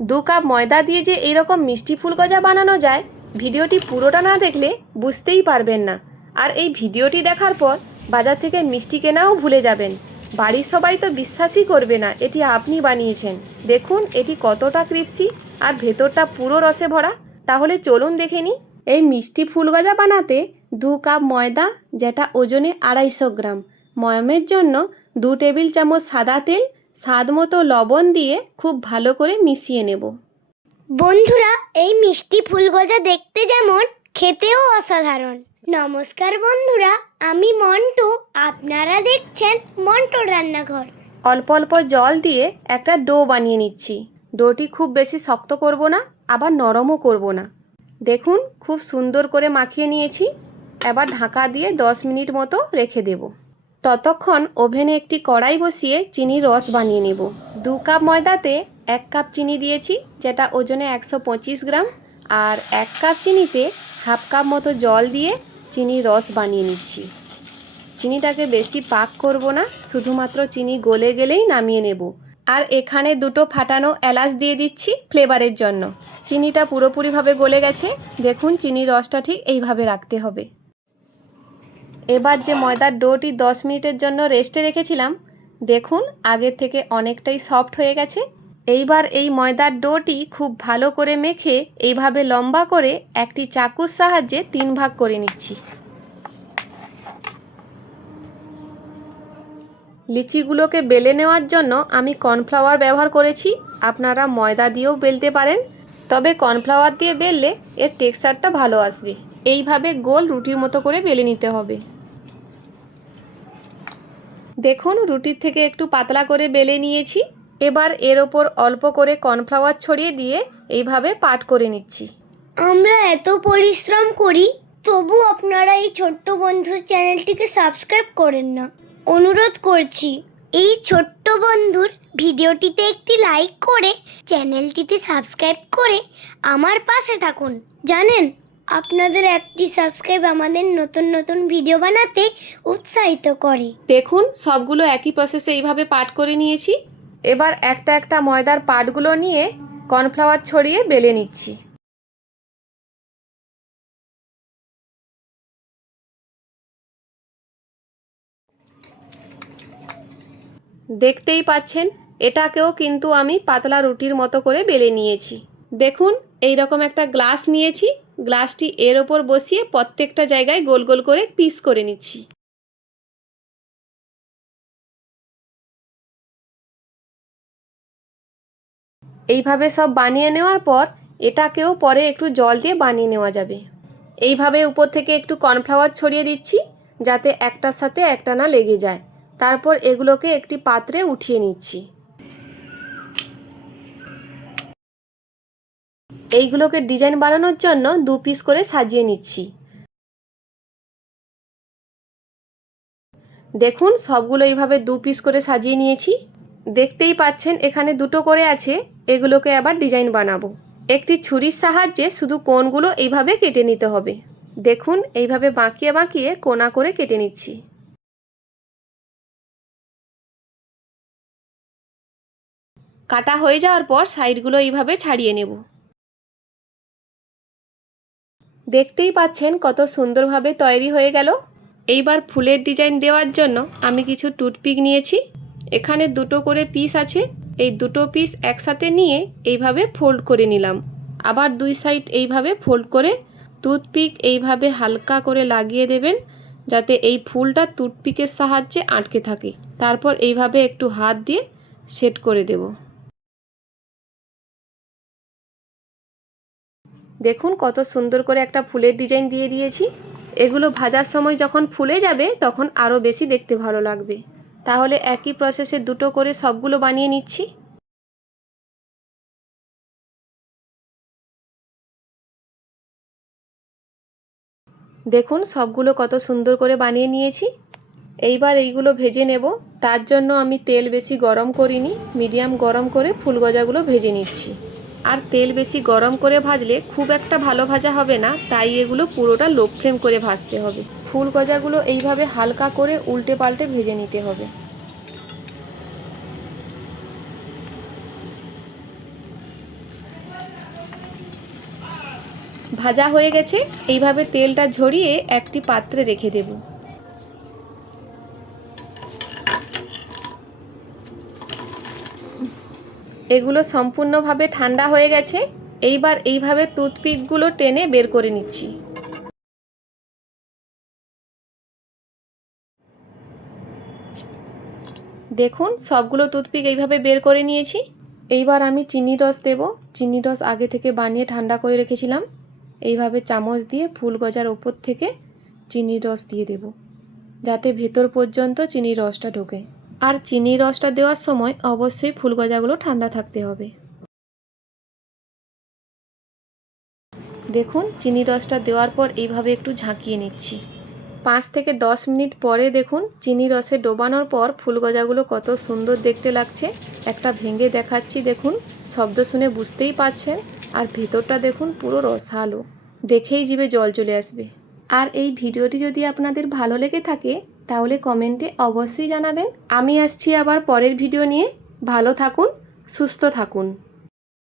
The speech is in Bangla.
2 কাপ ময়দা দিয়ে যে এইরকম মিষ্টি ফুল গজা বানানো যায়, ভিডিওটি পুরোটা না দেখলে বুঝতেই পারবেন না। আর এই ভিডিওটি দেখার পর বাজার থেকে মিষ্টি কেনাও ভুলে যাবেন। বাড়ির সবাই তো বিশ্বাসই করবে না এটি আপনি বানিয়েছেন। দেখুন এটি কতটা ক্রিপসি আর ভেতরটা পুরো রসে ভরা। তাহলে চলুন দেখে নিই। এই মিষ্টি ফুল গজা বানাতে 2 কাপ ময়দা, যেটা ওজনে 250 গ্রাম, ময়ামের জন্য 2 টেবিল চামচ সাদা তেল, স্বাদ মতো লবণ দিয়ে খুব ভালো করে মিশিয়ে নেব। বন্ধুরা, এই মিষ্টি ফুল গজা দেখতে যেমন, খেতেও অসাধারণ। নমস্কার বন্ধুরা, আমি মন্টু, আপনারা দেখছেন মন্টুর রান্নাঘর। অল্প অল্প জল দিয়ে একটা ডো বানিয়ে নিচ্ছি। ডোটি খুব বেশি শক্ত করব না, আবার নরমও করব না। দেখুন খুব সুন্দর করে মাখিয়ে নিয়েছি। এবার ঢাকা দিয়ে 10 মিনিট মতো রেখে দেব। ততক্ষণ ওভেনে একটি কড়াই বসিয়ে চিনির রস বানিয়ে নেব। 2 কাপ ময়দাতে 1 কাপ চিনি দিয়েছি, যেটা ওজনে 125 গ্রাম। আর 1 কাপ চিনিতে হাফ কাপ মতো জল দিয়ে চিনির রস বানিয়ে নিচ্ছি। চিনিটাকে বেশি পাক করব না, শুধুমাত্র চিনি গলে গেলেই নামিয়ে নেব। আর এখানে 2টো ফাটানো এলাচ দিয়ে দিচ্ছি ফ্লেভারের জন্য। চিনিটা পুরোপুরিভাবে গলে গেছে। দেখুন চিনির রসটা ঠিক এইভাবে রাখতে হবে। এবার যে ময়দার ডোটি 10 মিনিটের জন্য রেস্টে রেখেছিলাম, দেখুন আগের থেকে অনেকটাই সফট হয়ে গেছে। এইবার এই ময়দার ডোটি খুব ভালো করে মেখে এইভাবে লম্বা করে একটি চাকুর সাহায্যে 3 ভাগ করে নিচ্ছি। লিচিগুলোকে বেলে নেওয়ার জন্য আমি কর্নফ্লাওয়ার ব্যবহার করেছি। আপনারা ময়দা দিয়েও বেলতে পারেন, তবে কর্নফ্লাওয়ার দিয়ে বেললে এর টেক্সচারটা ভালো আসবে। এইভাবে গোল রুটির মতো করে বেলে নিতে হবে। দেখুন রুটির থেকে একটু পাতলা করে বেলে নিয়েছি। এবার এর ওপর অল্প করে কর্নফ্লাওয়ার ছড়িয়ে দিয়ে এইভাবে পাট করে নিচ্ছি। আমরা এত পরিশ্রম করি, তবু আপনারা এই ছোট্ট বন্ধুর চ্যানেলটিকে সাবস্ক্রাইব করেন না। অনুরোধ করছি, এই ছোট্ট বন্ধুর ভিডিওটিতে একটি লাইক করে চ্যানেলটিতে সাবস্ক্রাইব করে আমার পাশে থাকুন। জানেন, আপনাদের একটি সাবস্ক্রাইব আমাদের নতুন নতুন ভিডিও বানাতে উৎসাহিত করে। দেখুন সবগুলো একই প্রসেসে এইভাবে পাট করে নিয়েছি। এবার একটা একটা ময়দার পাটগুলো নিয়ে কর্নফ্লাওয়ার ছড়িয়ে বেলে নিচ্ছি। দেখতেই পাচ্ছেন এটাকেও কিন্তু আমি পাতলা রুটির মতো করে বেলে নিয়েছি। দেখুন এই রকম একটা গ্লাস নিয়েছি। গ্লাসটি এর ওপর বসিয়ে প্রত্যেকটা জায়গায় গোল গোল করে পিস করে নিচ্ছি। এইভাবে সব বানিয়ে নেওয়ার পর এটাকেও পরে একটু জল দিয়ে বানিয়ে নেওয়া যাবে। এইভাবে উপর থেকে একটু কর্নফ্লাওয়ার ছড়িয়ে দিচ্ছি, যাতে একটার সাথে একটা না লেগে যায়। তারপর এগুলোকে একটি পাত্রে উঠিয়ে নিচ্ছি। এইগুলোকে ডিজাইন বানানোর জন্য 2 পিস করে সাজিয়ে নিচ্ছি। দেখুন সবগুলো এইভাবে 2 পিস করে সাজিয়ে নিয়েছি। দেখতেই পাচ্ছেন এখানে 2টো করে আছে। এগুলোকে আবার ডিজাইন বানাবো। একটি ছুরির সাহায্যে শুধু কোণগুলো এইভাবে কেটে নিতে হবে। দেখুন এইভাবে বাঁকিয়ে বাঁকিয়ে কোণা করে কেটে নিচ্ছি। কাটা হয়ে যাওয়ার পর সাইডগুলো এইভাবে ছাড়িয়ে নেব। দেখতেই পাচ্ছেন কত সুন্দরভাবে তৈরি হয়ে গেল। এইবার ফুলের ডিজাইন দেওয়ার জন্য আমি কিছু টুথপিক নিয়েছি। এখানে 2টো করে পিস আছে। এই 2টো পিস একসাথে নিয়ে এইভাবে ফোল্ড করে নিলাম। আবার 2 সাইড এইভাবে ফোল্ড করে টুথপিক এইভাবে হালকা করে লাগিয়ে দেবেন, যাতে এই ফুলটা টুথপিকের সাহায্যে আটকে থাকে। তারপর এইভাবে একটু হাত দিয়ে সেট করে দেব। দেখুন কত সুন্দর করে একটা ফুলের ডিজাইন দিয়ে দিয়েছি। এগুলো ভাজার সময় যখন ফুলে যাবে তখন আরও বেশি দেখতে ভালো লাগবে। তাহলে একই প্রসেসে 2টো করে সবগুলো বানিয়ে নিচ্ছি। দেখুন সবগুলো কত সুন্দর করে বানিয়ে নিয়েছি। এইবার এইগুলো ভেজে নেব। তার জন্য আমি তেল বেশি গরম করিনি, মিডিয়াম গরম করে ফুল গজাগুলো ভেজে নিচ্ছি। আর তেল বেশি গরম করে ভাজলে খুব একটা ভালো ভাজা হবে না, তাই এগুলো পুরোটা লো ফ্লেম করে ভাজতে হবে। ফুল গজাগুলো এইভাবে হালকা করে উল্টে পাল্টে ভেজে নিতে হবে। ভাজা হয়ে গেছে। এইভাবে তেলটা ঝরিয়ে একটি পাত্রে রেখে দেব। এগুলো সম্পূর্ণভাবে ঠান্ডা হয়ে গেছে। এইবার এইভাবে টুথপিকগুলো টেনে বের করে নিচ্ছি। দেখুন সবগুলো টুথপিক এইভাবে বের করে নিয়েছি। এইবার আমি চিনির রস দেব। চিনির রস আগে থেকে বানিয়ে ঠান্ডা করে রেখেছিলাম। এইভাবে চামচ দিয়ে ফুল গজার ওপর থেকে চিনির রস দিয়ে দেব, যাতে ভেতর পর্যন্ত চিনির রসটা ঢোকে। আর চিনির রসটা দেওয়ার সময় অবশ্যই ফুল গজাগুলো ঠান্ডা থাকতে হবে। দেখুন চিনির রসটা দেওয়ার পর এইভাবে একটু ঝাঁকিয়ে নিচ্ছি। 5 থেকে 10 মিনিট পরে দেখুন চিনি রসে ডোবানোর পর ফুল গজাগুলো কত সুন্দর দেখতে লাগছে। একটা ভেঙে দেখাচ্ছি, দেখুন শব্দ শুনে বুঝতেই পারছেন। আর ভেতরটা দেখুন পুরো রসালো, দেখেই জিভে জল চলে আসবে। আর এই ভিডিওটি যদি আপনাদের ভালো লেগে থাকে তাহলে কমেন্টে অবশ্যই জানাবেন। আমি আসছি আবার পরের ভিডিও নিয়ে। ভালো থাকুন, সুস্থ থাকুন।